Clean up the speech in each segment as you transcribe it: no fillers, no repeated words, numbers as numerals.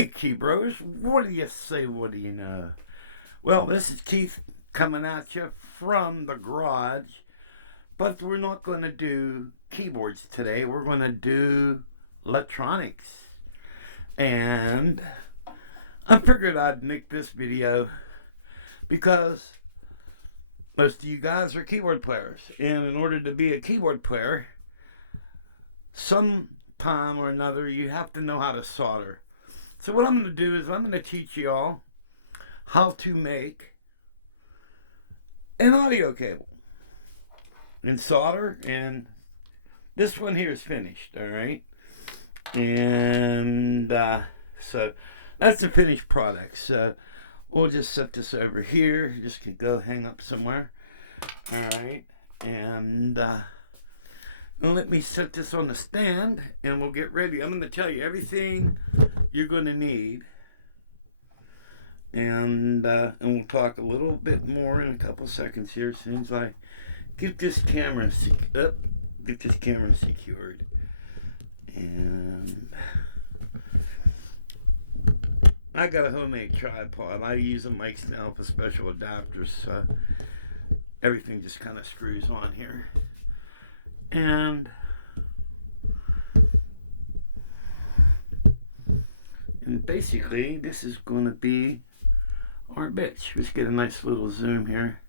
Hey, Key Bros, what do you say? What do you know? Well, this is Keith coming at you from the garage, but we're not going to do keyboards today. We're going to do electronics. And I figured I'd make this video because most of you guys are keyboard players. And in order to be a keyboard player, sometime or another, you have to know how to solder. So what I'm going to do is I'm going to teach you all how to make an audio cable and solder, and this one here is finished, all right? And so that's the finished product. So we'll just set this over here. You just can go hang up somewhere, all right? And let me set this on the stand and we'll get ready. I'm going to tell you everything you're going to need. And we'll talk a little bit more in a couple seconds here as soon as I get this camera secured. And I got a homemade tripod. I use a mic stand with special adapters, so everything just kind of screws on here. And basically this is going to be our bitch. Let's get a nice little zoom here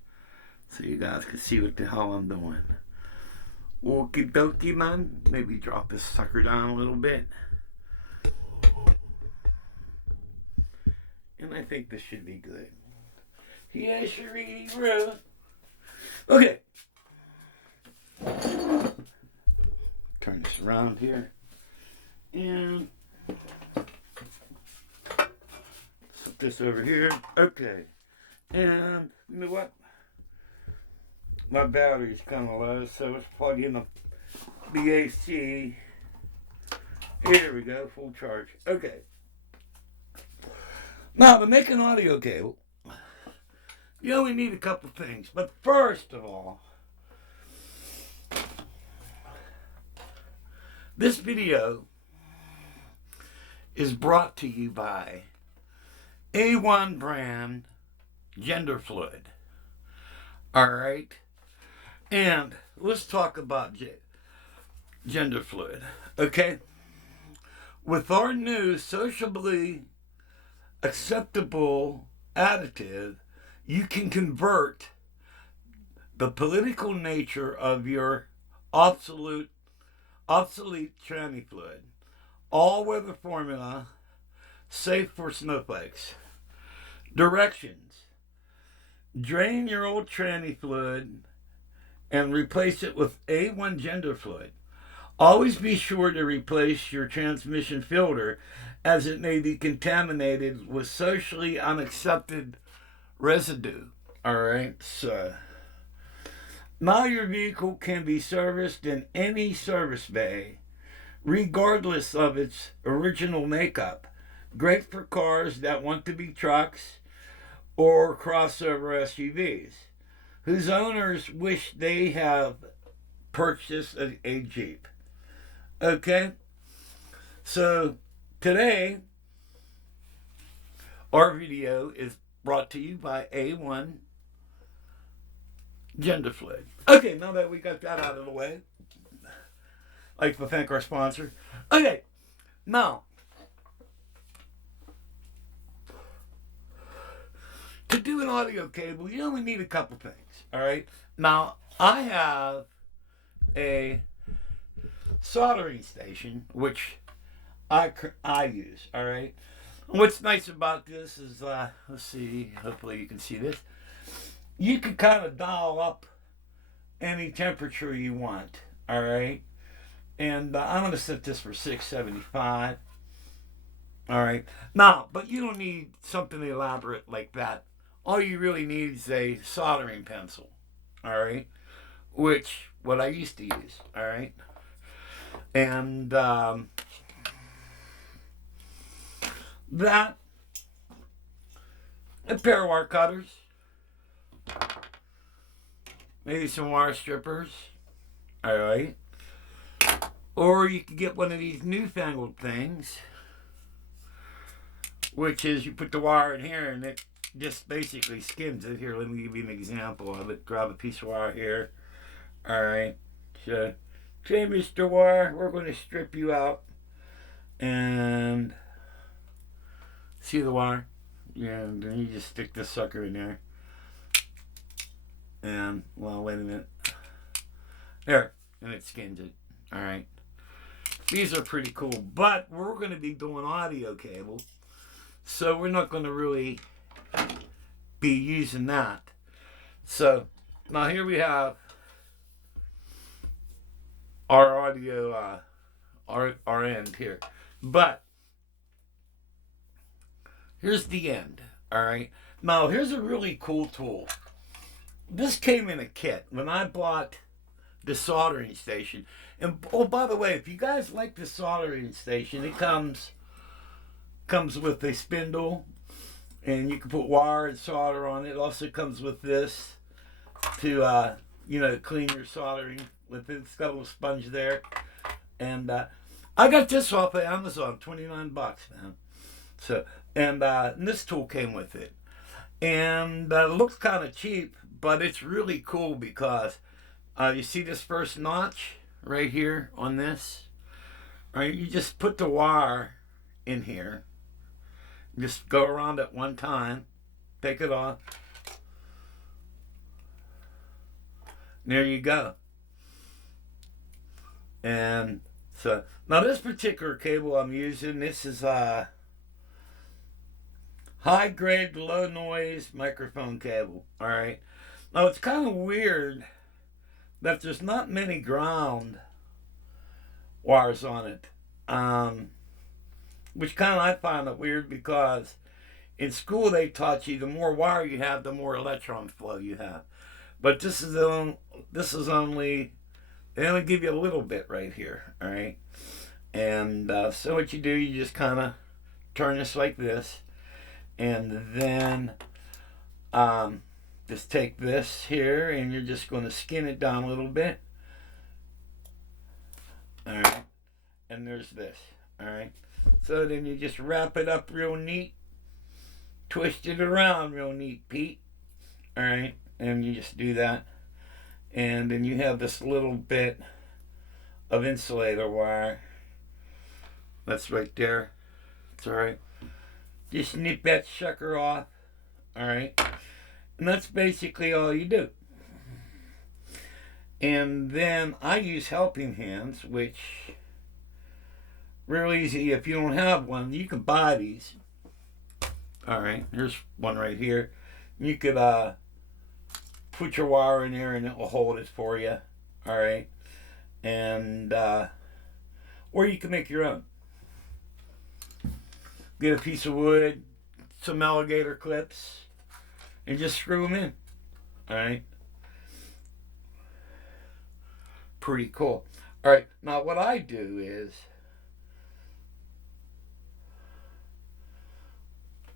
so you guys can see what the hell I'm doing. Okie dokie, man. Maybe drop this sucker down a little bit. And I think this should be good. Yeah, Cherie, bro. Okay. Turn this around here. And set this over here. Okay. And you know what? My battery's kind of low, so let's plug in the AC. Here we go, full charge. Okay. Now, to make an audio cable, you only need a couple things. But first of all, this video is brought to you by A1 brand gender fluid. All right? And let's talk about gender fluid, okay? With our new socially acceptable additive, you can convert the political nature of your obsolete tranny fluid, all weather formula, safe for snowflakes. Directions: drain your old tranny fluid and replace it with A1 gender fluid. Always be sure to replace your transmission filter, as it may be contaminated with socially unaccepted residue. Alright, so now your vehicle can be serviced in any service bay, regardless of its original makeup. Great for cars that want to be trucks or crossover SUVs, whose owners wish they have purchased a Jeep. Okay? So today, our video is brought to you by A1 Gender Fluid. Okay, now that we got that out of the way, I'd like to thank our sponsor. Okay, now, to do an audio cable, you only need a couple things, all right? Now, I have a soldering station, which I use, all right? What's nice about this is, let's see, hopefully you can see this. You can kind of dial up any temperature you want, all right? And I'm going to set this for 675, all right? Now, but you don't need something elaborate like that. All you really need is a soldering pencil, all right? Which, what I used to use, all right? And that, a pair of wire cutters, maybe some wire strippers, all right? Or you can get one of these newfangled things which is you put the wire in here and it just basically skins it. Here, let me give you an example of it. Grab a piece of wire here. All right. So, okay, Mr. Wire, we're going to strip you out and see the wire. Yeah, and then you just stick this sucker in there. And, well, wait a minute. There, and it skins it. All right. These are pretty cool, but we're going to be doing audio cable, so we're not going to really be using that. So now here we have our audio, our end here, but here's the end. All right. Now here's a really cool tool. This came in a kit when I bought the soldering station. And oh, by the way, if you guys like the soldering station, it comes with a spindle, and you can put wire and solder on it. It also comes with this to clean your soldering with it. It's got a little sponge there, and I got this off of Amazon, $29, man. So and this tool came with it, and it looks kind of cheap, but it's really cool because you see this first notch right here on this? All right, you just put the wire in here. Just go around it one time. Take it off. There you go. And so, now this particular cable I'm using, this is a high-grade, low-noise microphone cable. All right. Now, it's kind of weird that there's not many ground wires on it, which kind of I find it weird because in school they taught you the more wire you have, the more electron flow you have. But this is only, they only give you a little bit right here, all right? And so what you do, you just kind of turn this like this, and then just take this here and you're just going to skin it down a little bit. All right. And there's this. All right. So then you just wrap it up real neat. Twist it around real neat, Pete. All right. And you just do that. And then you have this little bit of insulator wire. That's right there. It's all right. Just snip that sucker off. All right. And that's basically all you do. And then I use helping hands, which real easy. If you don't have one, you can buy these. All right, here's one right here. You could put your wire in there and it will hold it for you. All right, and or you can make your own. Get a piece of wood, some alligator clips, and just screw them in. All right. Pretty cool. All right. Now what I do is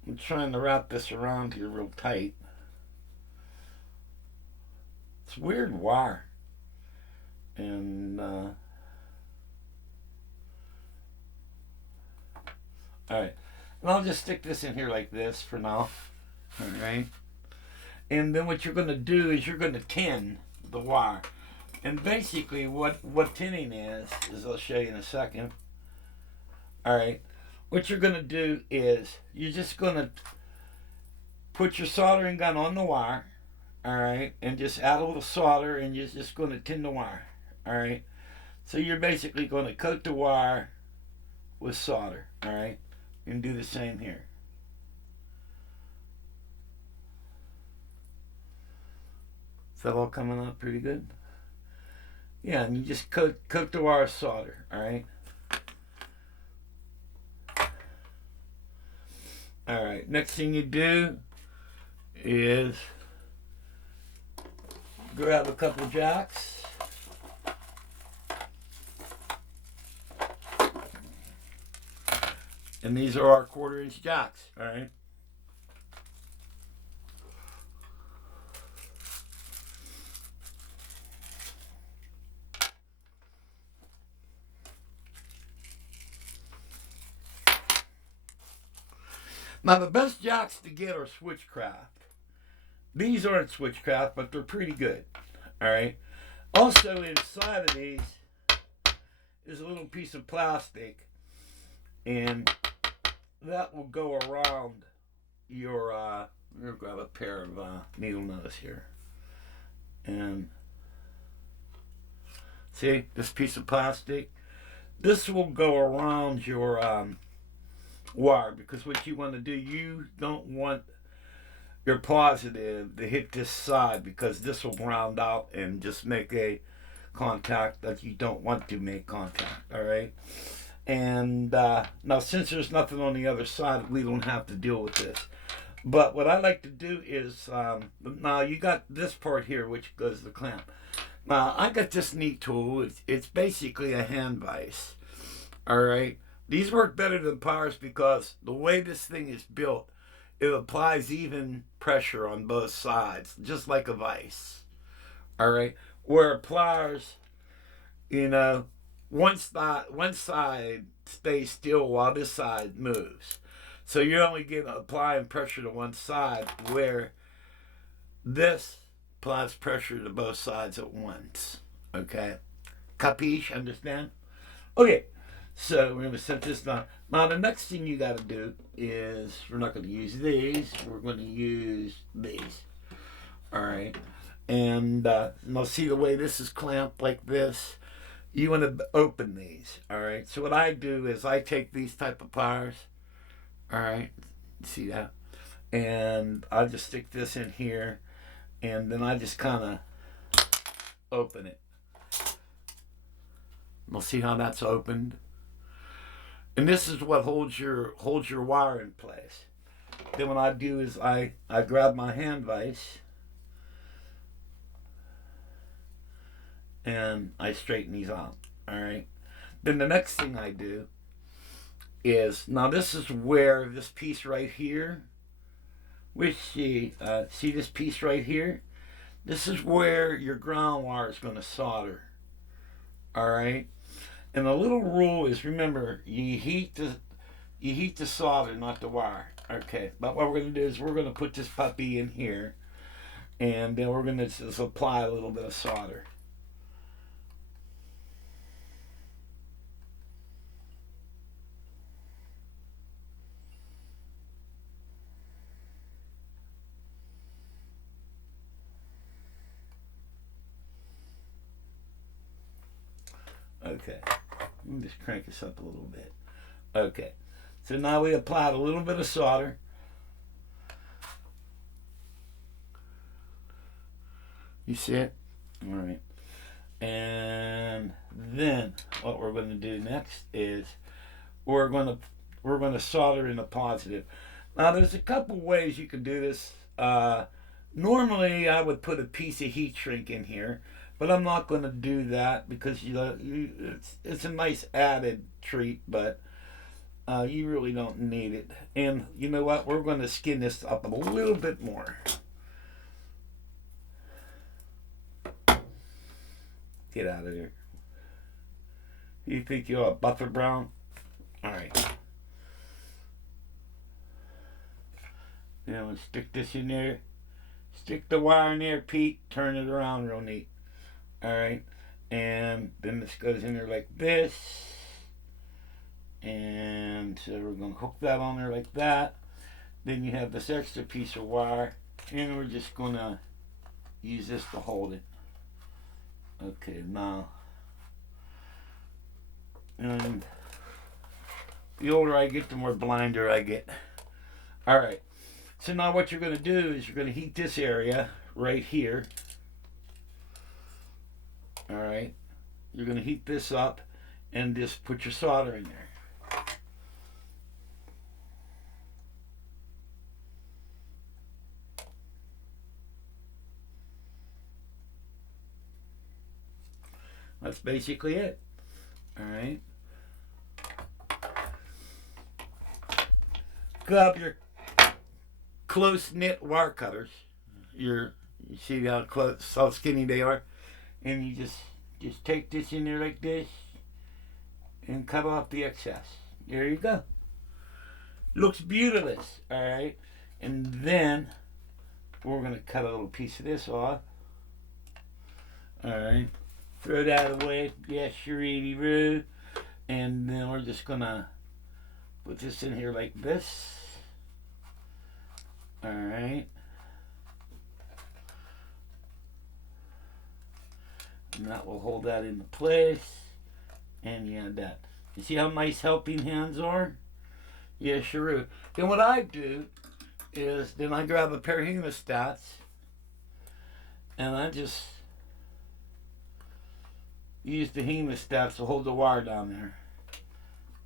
I'm trying to wrap this around here real tight. It's weird wire. And all right. And I'll just stick this in here like this for now. All right. And then what you're going to do is you're going to tin the wire. And basically what tinning is I'll show you in a second. All right. What you're going to do is you're just going to put your soldering gun on the wire. All right. And just add a little solder and you're just going to tin the wire. All right. So you're basically going to coat the wire with solder. All right. And do the same here. Is that all coming out pretty good? Yeah, and you just coat the wire with solder, all right? All right, next thing you do is grab a couple jacks. And these are our 1/4-inch jacks, all right? Now, the best jacks to get are Switchcraft. These aren't Switchcraft, but they're pretty good. All right. Also, inside of these is a little piece of plastic, and that will go around your. I'm gonna grab a pair of needle nose here, and see this piece of plastic. This will go around your wire, because what you want to do, you don't want your positive to hit this side, because this will round out and just make a contact that you don't want to make contact. All right. And now, since there's nothing on the other side, we don't have to deal with this. But what I like to do is, now you got this part here, which goes the clamp. Now, I got this neat tool. It's basically a hand vise. All right. These work better than pliers because the way this thing is built, it applies even pressure on both sides, just like a vise. All right. Where pliers, one side stays still while this side moves. So you're only applying pressure to one side, where this applies pressure to both sides at once. Okay? Capiche? Understand? Okay. So we're going to set this down. Now, the next thing you got to do is, we're not going to use these. We're going to use these. All right? And now see the way this is clamped like this? You want to open these. All right? So what I do is I take these type of pliers. All right? See that? And I just stick this in here. And then I just kind of open it. We'll see how that's opened. And this is what holds your wire in place. Then what I do is I grab my hand vise and I straighten these out. All right. Then the next thing I do is, now this is where this piece right here, which see this piece right here? This is where your ground wire is going to solder. All right. And the little rule is, remember, you heat the solder, not the wire. Okay. But what we're going to do is we're going to put this puppy in here, and then we're going to just apply a little bit of solder. Okay. Let me just crank this up a little bit. Okay. So now we applied a little bit of solder. You see it? All right. And then what we're going to do next is we're going to solder in a positive. Now there's a couple ways you can do this. Normally I would put a piece of heat shrink in here, but I'm not going to do that because it's a nice added treat, but you really don't need it. And you know what? We're going to skin this up a little bit more. Get out of there. You think you're a Butter Brown? All right. Now let's stick this in there. Stick the wire in there, Pete. Turn it around real neat. All right. And then this goes in there like this. And so we're going to hook that on there like that. Then you have this extra piece of wire. And we're just going to use this to hold it. Okay, now. And the older I get, the more blinder I get. All right. So now what you're going to do is you're going to heat this area right here. All right. You're going to heat this up and just put your solder in there. That's basically it. All right. Grab your close knit wire cutters. You see how close, how skinny they are, and you just take this in there like this, and cut off the excess. There you go. Looks beautiful. All right. And then we're going to cut a little piece of this off. All right. Throw that away. Yes, shiridi roo. And then we're just going to put this in here like this. All right. And that will hold that into place. And you add that. You see how nice helping hands are? Yeah, sure. Then what I do is then I grab a pair of hemostats and I just use the hemostats to hold the wire down there.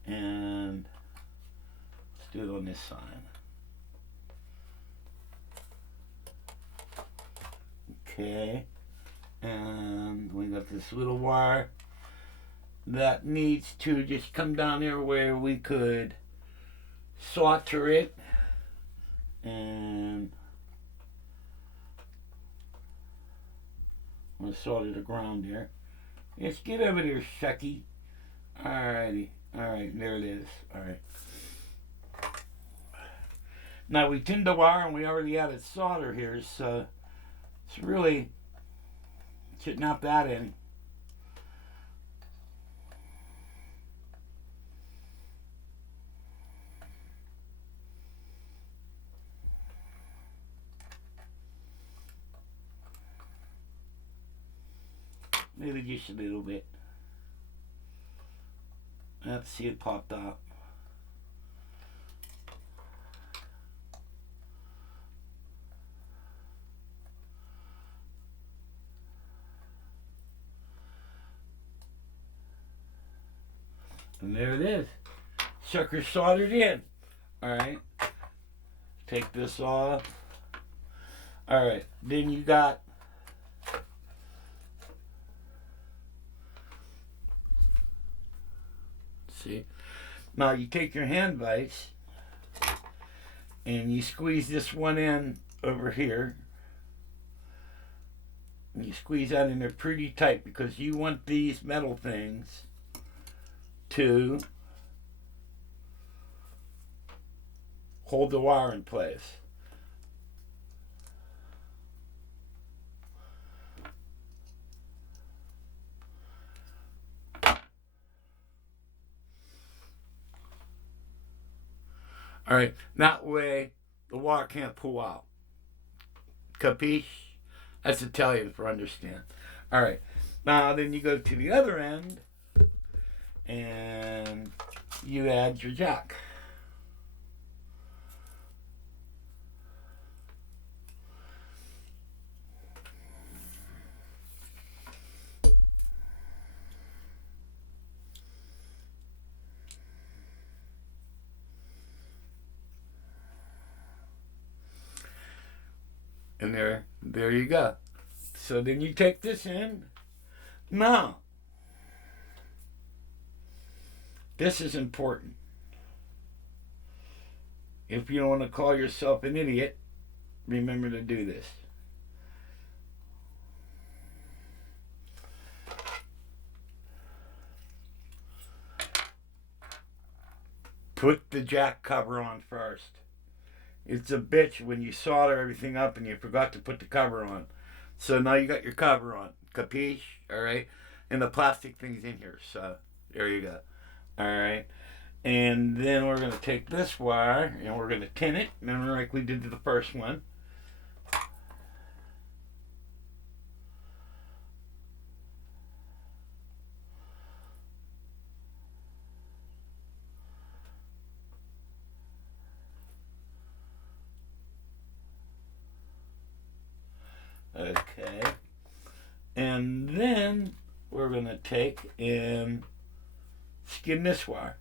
And let's do it on this side. Okay. And we got this little wire that needs to just come down here where we could solder it. And I'm going to solder the ground there. Let's get over there, Shucky. Alrighty. Alright, there it is. Alright. Now we tinned the wire and we already added solder here, so it's really shouldn't have that in. Maybe just a little bit. Let's see it popped out. And there it is. Sucker soldered in. Alright. Take this off. Alright. Then you got see. Now you take your hand vise and you squeeze this one in over here. And you squeeze that in there pretty tight because you want these metal things to hold the wire in place. All right, that way the wire can't pull out. Capiche? That's Italian for understand. All right, now then you go to the other end and you add your jack. And there you go. So then you take this in. Now, this is important. If you don't want to call yourself an idiot, remember to do this. Put the jack cover on first. It's a bitch when you solder everything up and you forgot to put the cover on. So now you got your cover on. Capiche? Alright? And the plastic thing's in here. So there you go. Alright? And then we're going to take this wire and we're going to tin it. Remember like we did to the first one. Okay. And then we're going to take and skin this wire.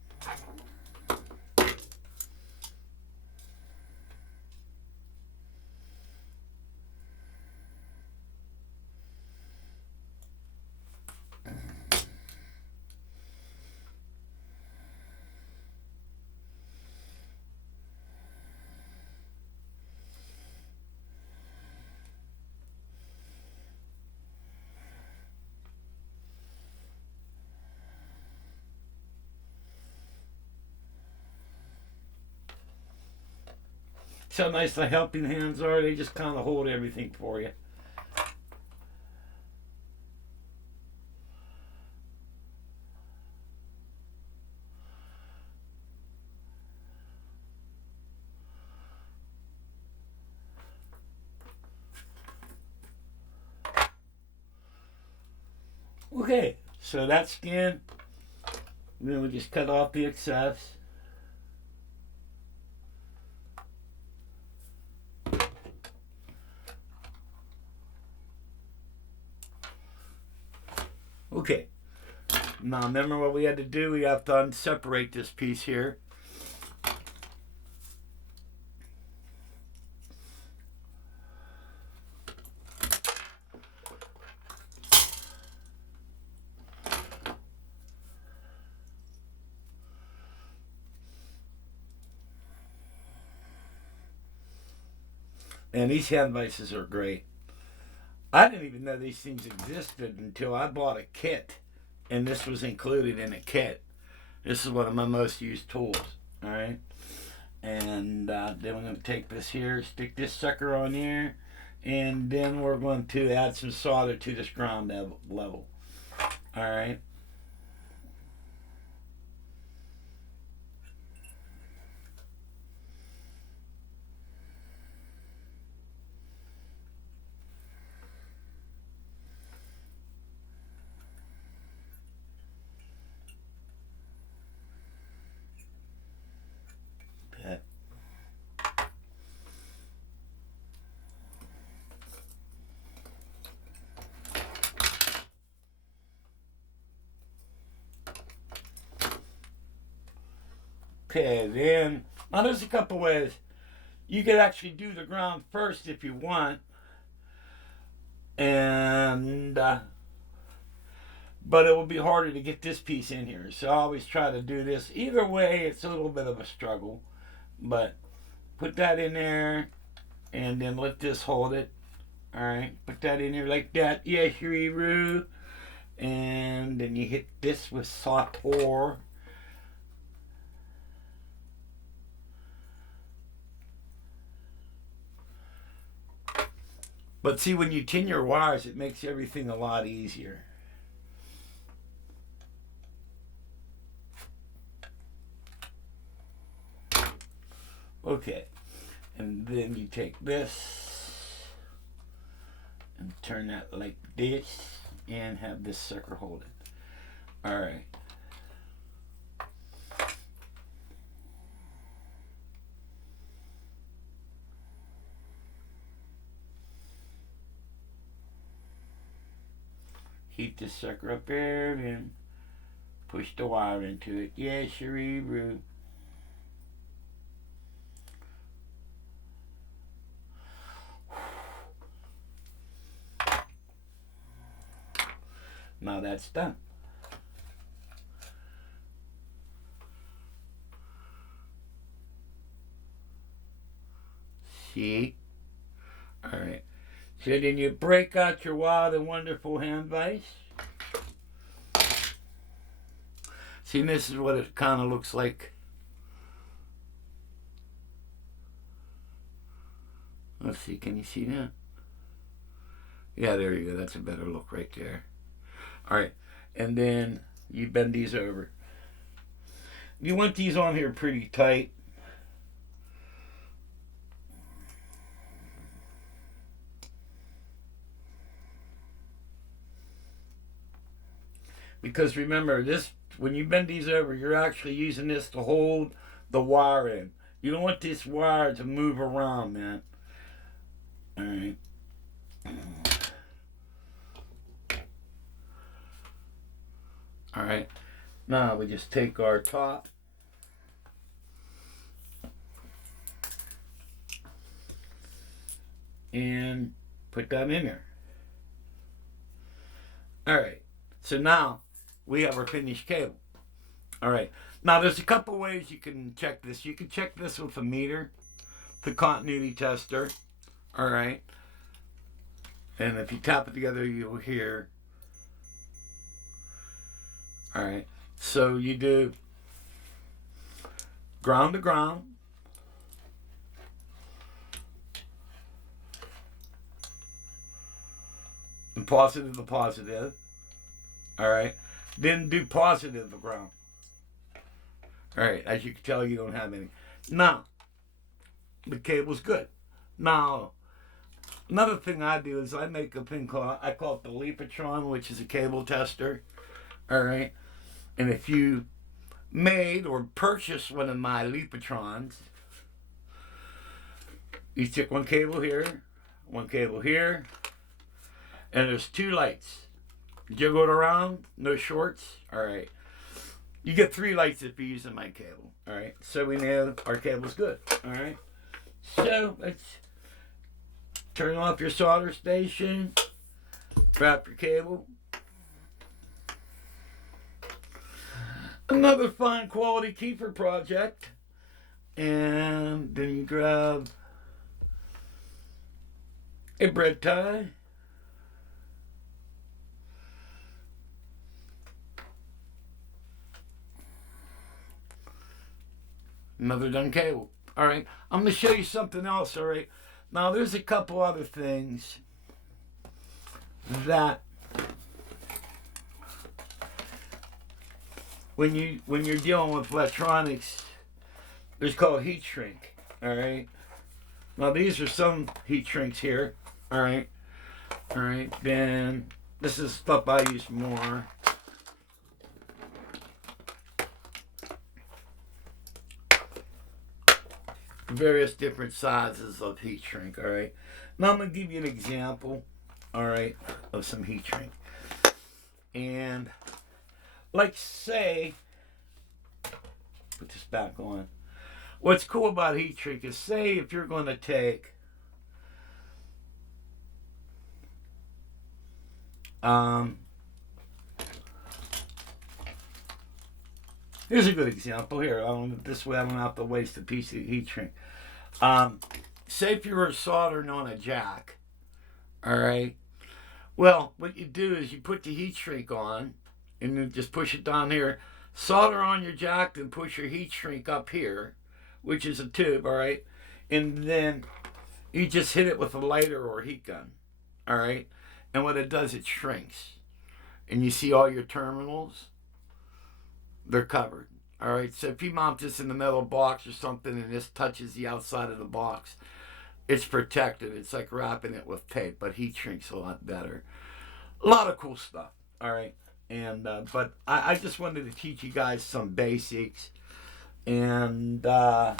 how nice the helping hands are? They just kind of hold everything for you. Okay, so that's skin. Then we just cut off the excess. Okay, now remember what we had to do? We have to unseparate this piece here. And these hand vices are great. I didn't even know these things existed until I bought a kit, and this was included in a kit. This is one of my most used tools. All right, and then we're going to take this here, stick this sucker on here, and then we're going to add some solder to this ground level. All right. Okay, then, now there's a couple ways. You could actually do the ground first if you want, and but it will be harder to get this piece in here. So I always try to do this. Either way, it's a little bit of a struggle, but put that in there, and then let this hold it. All right, put that in there like that. Yes, Roo. And then you hit this with solder. But see, when you tin your wires, it makes everything a lot easier. Okay, and then you take this and turn that like this and have this sucker hold it. All right. Heat this sucker up there and push the wire into it. Yeah, Roo. Now that's done. See? All right. So then you break out your wild and wonderful hand vise. See, this is what it kind of looks like. Let's see, can you see that? Yeah, there you go. That's a better look right there. All right, and then you bend these over. You want these on here pretty tight. Because remember, this, when you bend these over, you're actually using this to hold the wire in. You don't want this wire to move around, man. All right. All right. Now we just take our top and put that in there. All right. So now we have our finished cable. All right. Now there's a couple ways you can check this. You can check this with a meter, the continuity tester. All right. And if you tap it together, you'll hear. All right. So you do ground to ground, and positive to positive. All right. Then do positive to ground. All right. As you can tell, you don't have any. Now, the cable's good. Now, another thing I do is I make a thing I call it the Lepatron, which is a cable tester. All right. And if you made or purchased one of my Lepatrons, you stick one cable here, and there's two lights. Jiggle it around, no shorts. All right. You get 3 lights if you're using my cable. All right. So we know our cable's good. All right. So let's turn off your solder station. Wrap your cable. Another fine quality keeper project. And then you grab a bread tie. Another done cable. All right. I'm going to show you something else. All right. Now, there's a couple other things that when you're dealing with electronics, there's called heat shrink. All right. Now, these are some heat shrinks here. All right. All right. Then this is stuff I use more. Various different sizes of heat shrink. All right. Now I'm going to give you an example. All right, of some heat shrink. And like say, put this back on. What's cool about heat shrink is say if you're going to take here's a good example here. This way I don't have to waste a piece of heat shrink. Say if you were soldering on a jack, all right. Well, what you do is you put the heat shrink on, and then just push it down here. Solder on your jack, then push your heat shrink up here, which is a tube, all right. And then you just hit it with a lighter or a heat gun, all right. And what it does, it shrinks, and you see all your terminals. They're covered. All right. So if you mount this in the metal box or something and this touches the outside of the box, it's protected. It's like wrapping it with tape, but heat shrinks a lot better. A lot of cool stuff. All right. And but I just wanted to teach you guys some basics. And now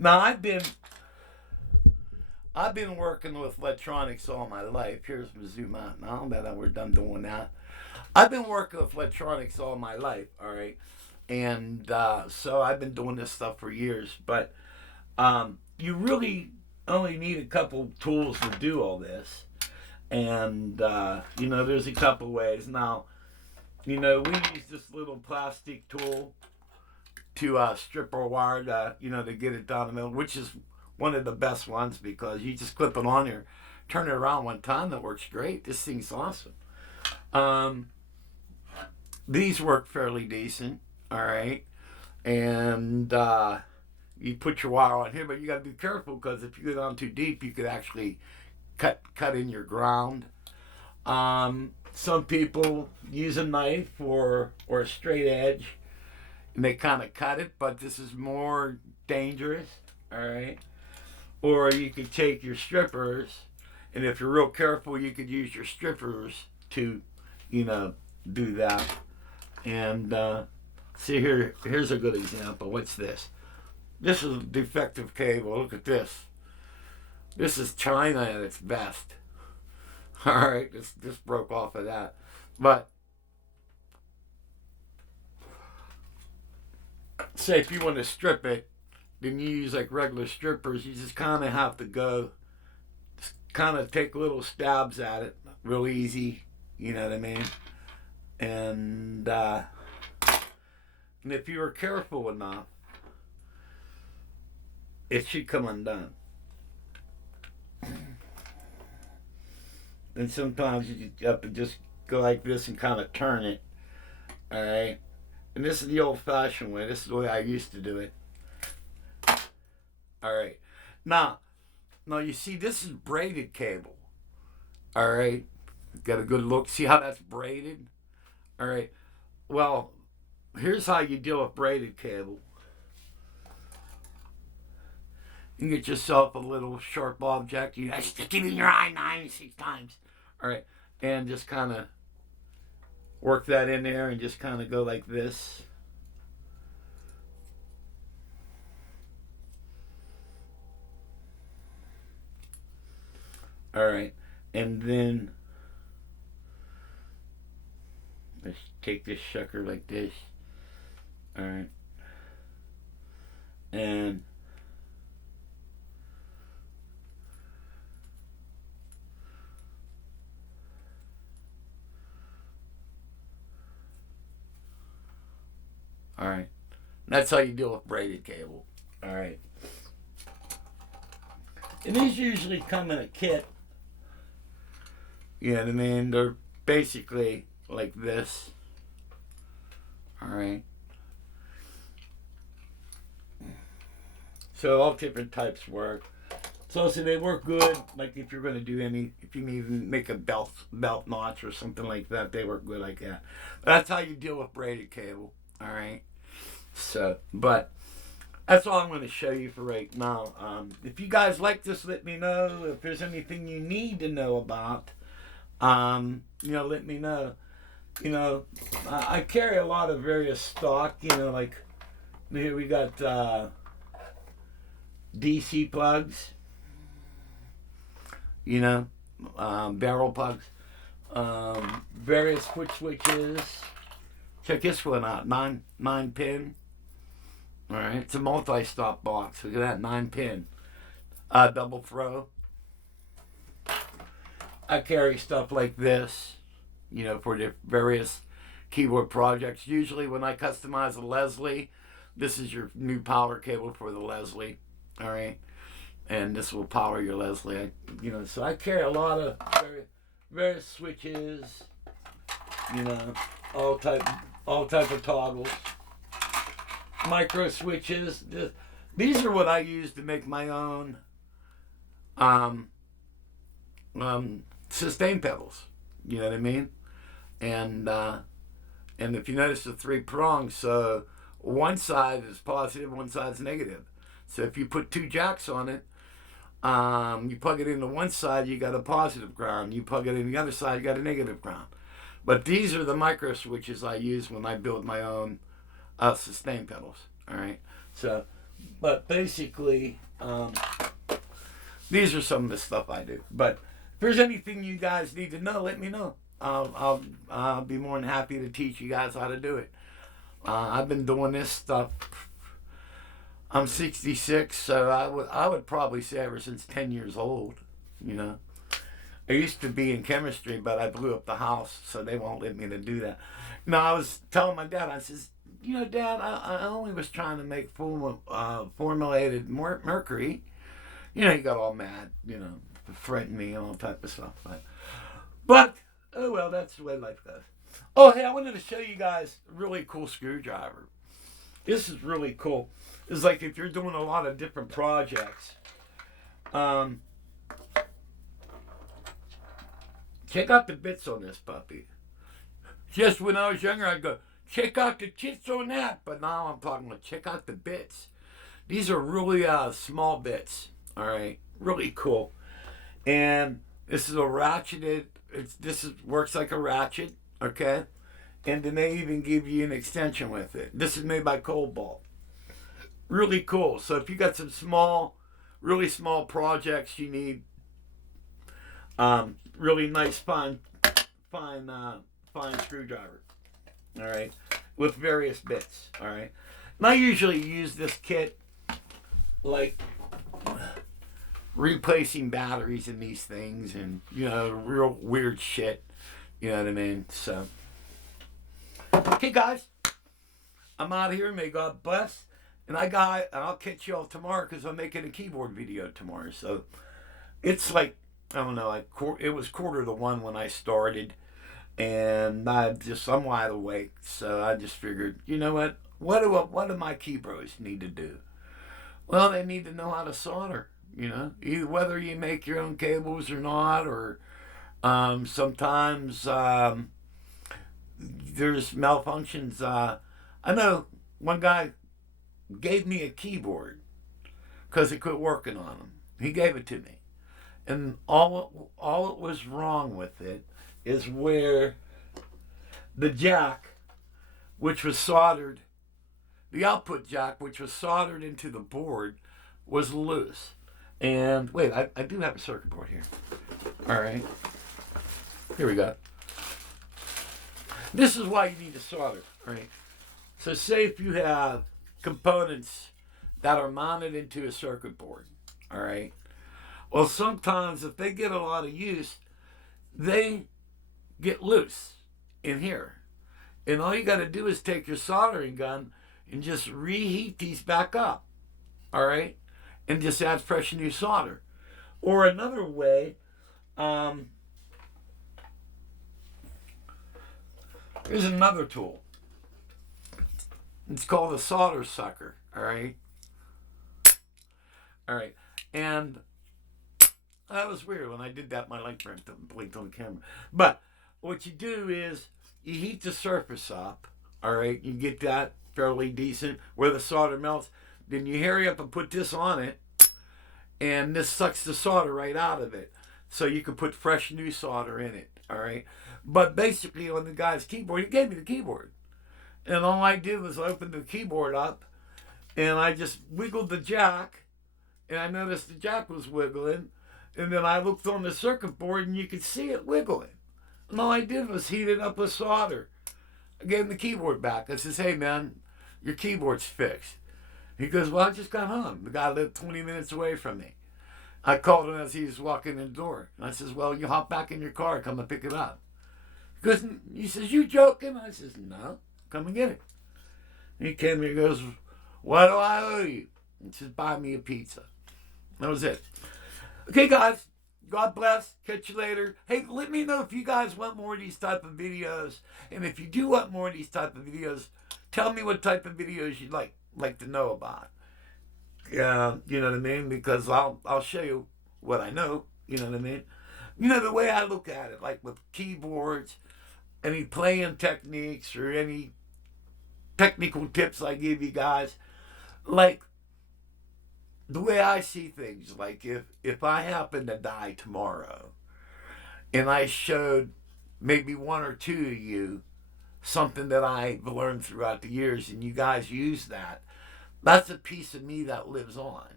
I've been working with electronics all my life. Here's my zoom out now that we're done doing that. I've been working with electronics all my life, all right? And so I've been doing this stuff for years. But you really only need a couple tools to do all this. And, there's a couple ways. Now, we use this little plastic tool to strip our wire to get it down the middle, which is one of the best ones because you just clip it on here, turn it around one time, that works great. This thing's awesome. These work fairly decent, all right. And you put your wire on here, but you got to be careful because if you go down too deep, you could actually cut in your ground. Some people use a knife or a straight edge, and they kind of cut it, but this is more dangerous, all right. Or you could take your strippers, and if you're real careful, you could use your strippers to, do that. And see here, here's a good example. What's this? This is a defective cable. Look at this. This is China at its best. All right, this broke off of that. But say if you want to strip it, then you use like regular strippers. You just kind of have to go, kind of take little stabs at it, real easy. You know what I mean? And if you were careful enough, it should come undone. And sometimes you have to just go like this and kind of turn it. All right? And this is the old-fashioned way. This is the way I used to do it. All right. Now, you see, this is braided cable. All right, got a good look. See how that's braided? All right. Well, here's how you deal with braided cable. You get yourself a little sharp object. You stick it in your eye 96 times. All right, and just kind of work that in there, and just kind of go like this. All right, and then let's take this sucker like this. All right, and all right, that's how you deal with braided cable. All right, and these usually come in a kit. You know what I mean? They're basically like this. All right. So all different types work. So they work good. Like if you're going to do if you need to make a belt notch or something like that, they work good like that. That's how you deal with braided cable. All right. So, but that's all I'm going to show you for right now. If you guys like this, let me know. If there's anything you need to know about, let me know. I carry a lot of various stock. Like here we got DC plugs. Barrel plugs. Various switches. Check this one out. 9 pin. All right, it's a multi-stop box. Look at that, 9 pin. Double throw. I carry stuff like this, for the various keyboard projects. Usually when I customize a Leslie, this is your new power cable for the Leslie. All right, and this will power your Leslie. So I carry a lot of various switches. All type of toggles. Micro switches. These are what I use to make my own sustain pedals. You know what I mean? And if you notice the 3 prongs, so one side is positive, one side is negative. So if you put 2 jacks on it, you plug it into one side, you got a positive ground. You plug it in the other side, you got a negative ground. But these are the micro switches I use when I build my own sustain pedals. All right. So, but basically, these are some of the stuff I do. But if there's anything you guys need to know, let me know. I'll be more than happy to teach you guys how to do it. I've been doing this stuff. I'm 66, so I would probably say ever since 10 years old. I used to be in chemistry, but I blew up the house, so they won't let me to do that. I was telling my dad, I says, Dad, I only was trying to make formulated mercury. He got all mad, threatened me and all type of stuff. But oh well, that's the way life goes. Oh, hey, I wanted to show you guys a really cool screwdriver. This is really cool. It's like if you're doing a lot of different projects. Check out the bits on this puppy. Just when I was younger, I'd go, check out the chits on that. But now I'm talking about check out the bits. These are really small bits. All right. Really cool. And this is a ratcheted. Works like a ratchet. Okay. And then they even give you an extension with it. This is made by Cobalt. Really cool. So if you got some really small projects you need, really nice fine screwdriver. All right, with various bits. All right, and I usually use this kit like replacing batteries in these things, and real weird shit. You know what I mean? So, okay, guys, I'm out of here. May God bless. And I'll catch you all tomorrow because I'm making a keyboard video tomorrow. So it's like, I don't know, it was 1:45 when I started, and I'm wide awake. So I just figured, you know what? What do my key bros need to do? Well, they need to know how to solder. You know, either whether you make your own cables or not, or sometimes there's malfunctions. I know one guy gave me a keyboard because it quit working on him. He gave it to me, and all it was wrong with it is where the jack, which was soldered, the output jack, which was soldered into the board, was loose. And wait, I do have a circuit board here. All right, here we go. This is why you need to solder. All right. So say if you have components that are mounted into a circuit board. All right. Well, sometimes if they get a lot of use, they get loose in here. And all you got to do is take your soldering gun and just reheat these back up. All right. And just add fresh new solder. Or another way, here's another tool. It's called a solder sucker. All right. All right. And that was weird. When I did that, my light blinked on the camera. But what you do is you heat the surface up. All right. You get that fairly decent where the solder melts. Then you hurry up and put this on it. And this sucks the solder right out of it. So you can put fresh new solder in it. All right. But basically on the guy's keyboard, he gave me the keyboard. And all I did was open the keyboard up. And I just wiggled the jack. And I noticed the jack was wiggling. And then I looked on the circuit board and you could see it wiggling. And all I did was heat it up with solder. I gave him the keyboard back. I says, hey man, your keyboard's fixed. He goes, well, I just got home. The guy lived 20 minutes away from me. I called him as he was walking in the door. And I says, well, you hop back in your car, come and pick it up. He says, you joking? I says, no, come and get it. And he came here and goes, what do I owe you? He says, buy me a pizza. That was it. Okay, guys. God bless. Catch you later. Hey, let me know if you guys want more of these type of videos. And if you do want more of these type of videos, tell me what type of videos you'd like to know about. You know what I mean? Because I'll show you what I know. You know what I mean? You know, the way I look at it, like with keyboards, any playing techniques or any technical tips I give you guys, like the way I see things, like if I happen to die tomorrow and I showed maybe one or two of you something that I've learned throughout the years and you guys use that, that's a piece of me that lives on.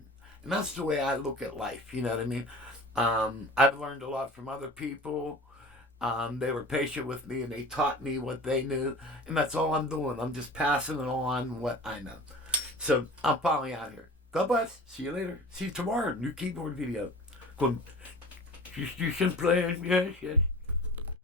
And that's the way I look at life, you know what I mean? I've learned a lot from other people. They were patient with me and they taught me what they knew. And that's all I'm doing. I'm just passing it on what I know. So I'm finally out here. God bless. See you later. See you tomorrow. New keyboard video. You should play. Yes, yes.